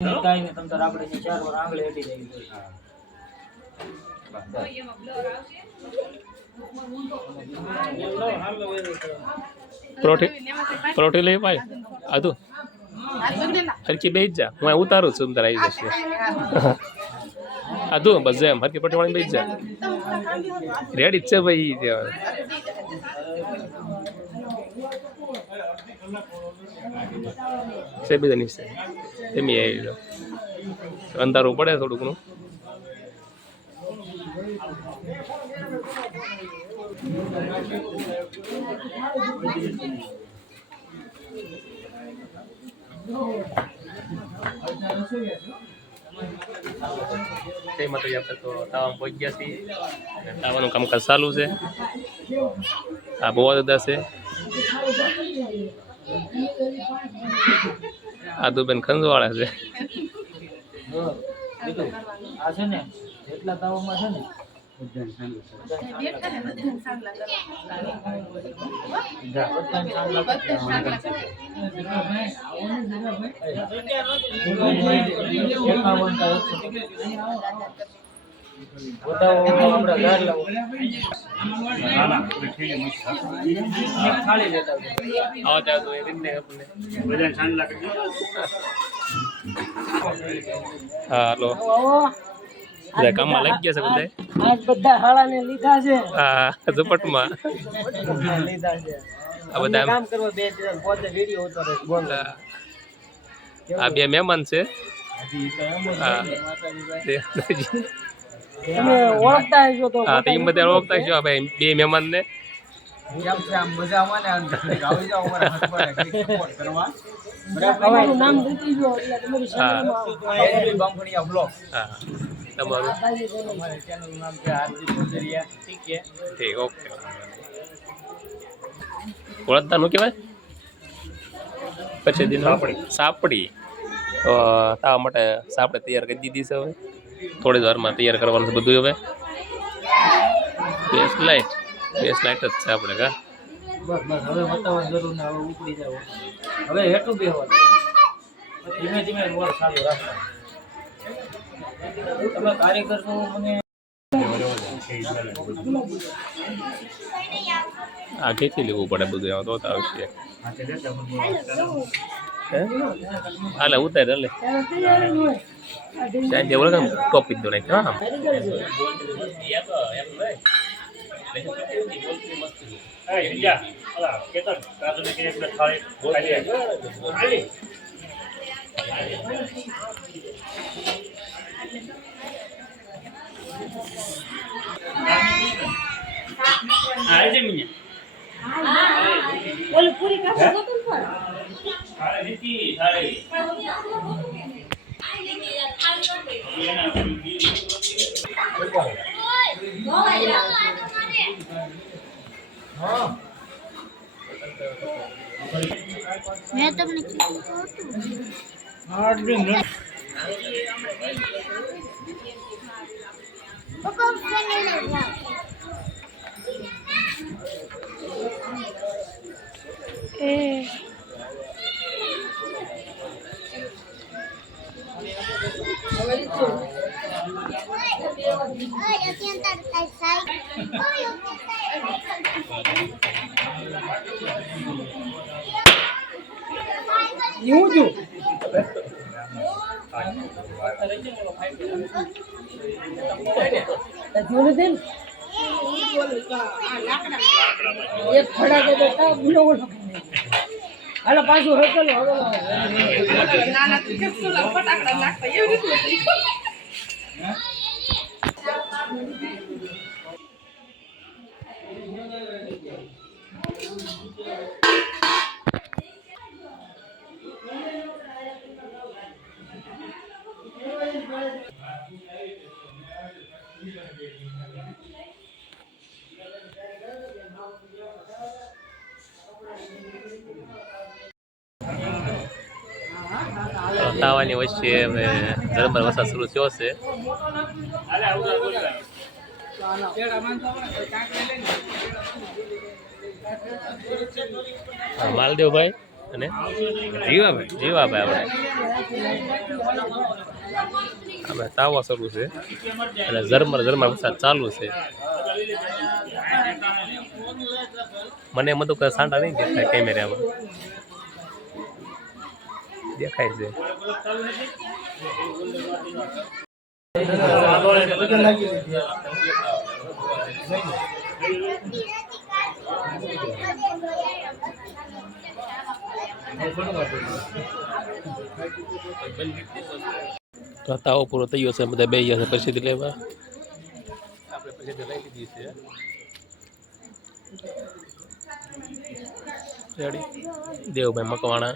કાઈ ને તમ તાર આપણે 4 વાર આંગળે હેઠી જાય પરોઠી લઈ ભાઈ આદુ હરકી બેજ જા હું ઉતારું છું અંદર આવી જશે આદુ બસ એમ હરકી પરોઠી વાળી બેજ જા રેડી છે ભાઈ છે બીજા નીચે એમ આવી અંધારું પડે થોડું ઘણું તેમાં તો આપણે તો તાવામાં પહોંચી ગયા છીએ તાવાનું કામકાજ ચાલુ છે આ બહુ દાદા છે આદુબેન ખંજવાળા છે આ છે ને જેટલા તાવામાં છે ને હાલો કામમાં લાગી ગયા છે બધા આજ બધા હાળાને લીધા છે હા ઝપટમાં લીધા છે આ બધા કામ કરવા બે દિવસ પોતે વિડિયો ઉતારે બોલ આ બે મહેમાન છે તમે ઓળખતા હશો તો હા તમે બધા ઓળખતા છો ભાઈ બે મહેમાન ને કેમ છે આમ મજામાં ને આવી જાવ અમારા હસબન્ડ સપોર્ટ કરવા તમારું નામ દીધી જો એટલે તમારી ચેનલમાં એસબી બામણિયા બ્લોગ હા તમારું અમારા ચેનલનું નામ છે હાર્દિક ગોજરિયા ઠીક છે ઠીક ઓકે ઓળખતા નું કહેવાય પછી દિન સાપડી તાવા માટે સાપડે તૈયાર કરી દીધી છે હવે થોડી જ વારમાં તૈયાર કરવાનું છે બધું હવે બેસ લાઈટ જ છે આપણે કા બસ હવે બતાવવાની જરૂર ના હવે ઉપડી જાવ હવે હેઠું બેહવા ધીમે ધીમે રોડ ચાલુ રાખવા તમે કારીગર છો મને આ ખેંચી લેવું પડે બધું એમાં તો આવશે હાલે ઉતાર લે સાંજે ઓળખ ટોપિક દો નાખ હા બોલ પૂરી કાઢો તો પણ મેં તમને કીધું હતું પપ્પા ફોન લઈ લો એક ખડા દે બેટા બોલો હાલો પાછું હકલો નાના ફટાકડા નાખતા એવી રીતે તાવાની વચ્ચે હવે ધર્મર વરસાદ શરૂ થયો છે માલદેવભાઈ અને જીવાભાઈ જીવાભાઈ આપણે તાવો શરૂ છે અને ઝરમર વરસાદ ચાલુ છે. મને એમાં તો કઈ સાંટા નહીં દેખાય કેમેરામાં, દેખાય છે. તો તાવો પૂરો થઈ ગયો છે, બધા બે ગયા છે પ્રસિદ્ધ લેવા. આપણે પ્રસિદ્ધ લઈ લીધી છે. રેડી દેવભાઈ મકવાણા.